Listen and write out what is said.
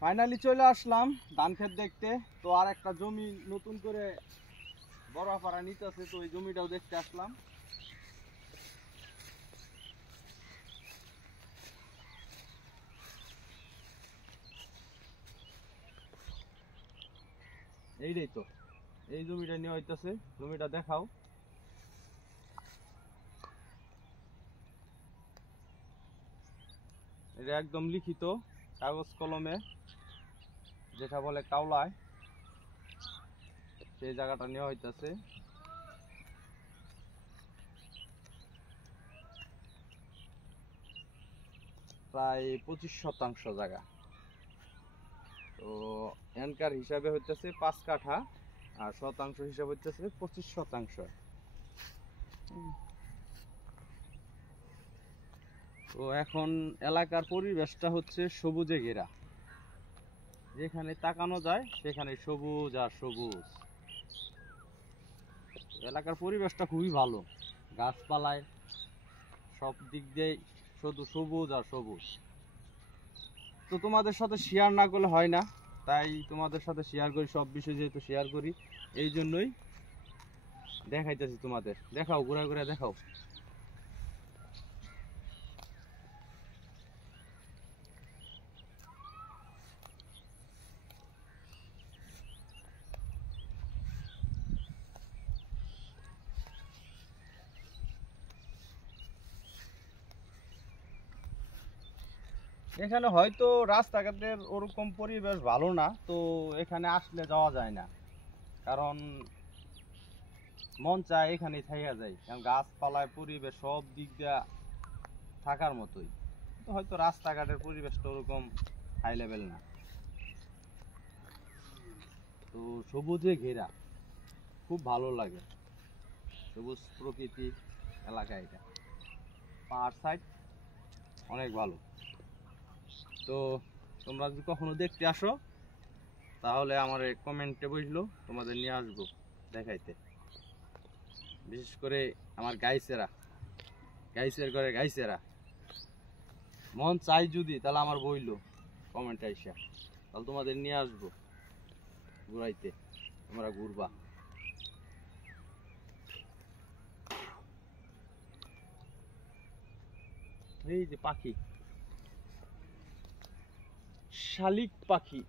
Finally চলে আসলাম ধান ক্ষেত দেখতে। তো আর একটা জমি নতুন করে বড় পাড়া নিতেছে, তো ওই জমিটাও দেখতে আসলাম। এইটাই তো, এই জমিটা নিয়ে হইতেছে। জমিটা দেখাও। এটা একদম লিখিত কাগজ কলমে, যেটা বলে কাওলায়, সেই জায়গাটা নেওয়া হইতেছে। প্রায় 25% জায়গা। তো এনকার হিসাবে হইতেছে 5 কাঠা, আর শতাংশ হিসাবে হইতেছে 25%। তো এখন এলাকার পরিবেশটা হচ্ছে সবুজে ঘেরা, যেখানে তাকানো যায় সেখানে সবুজ আর সবুজ। এলাকার পরিবেশটা খুবই ভালো, গাছপালায় সব দিক দিয়ে শুধু সবুজ আর সবুজ। তো তোমাদের সাথে শেয়ার না করলে হয় না, তাই তোমাদের সাথে শেয়ার করি, সব বিষয় যেহেতু শেয়ার করি এই জন্যই দেখাইতেছি তোমাদের। দেখাও, ঘুরে ঘুরে দেখাও। এখানে হয়তো রাস্তাঘাটের ওরকম পরিবেশ ভালো না, তো এখানে আসলে যাওয়া যায় না, কারণ মন চায় এখানেই থাকা যায়, কারণ গাছপালায় পরিবেশ সব দিক দিয়া থাকার মতোই। তো হয়তো রাস্তাঘাটের পরিবেশটা ওরকম হাই লেভেল না। তো সবুজে ঘেরা, খুব ভালো লাগে, সবুজ প্রকৃতি এলাকা এটা, পাহাড় সাইড, অনেক ভালো। তো তোমরা যদি কখনো দেখতে আসো তাহলে আমার কমেন্টে বুঝলো, তোমাদের নিয়ে আসবো দেখাইতে। বিশেষ করে আমার গাইছের ঘরে গাইছেরা মন চাই যদি, তাহলে আমার বইলো কমেন্টে আইসা, তাহলে তোমাদের নিয়ে আসবো ঘুরাইতে, তোমরা ঘুরবা। এই যে পাখি, শালিক পাখি।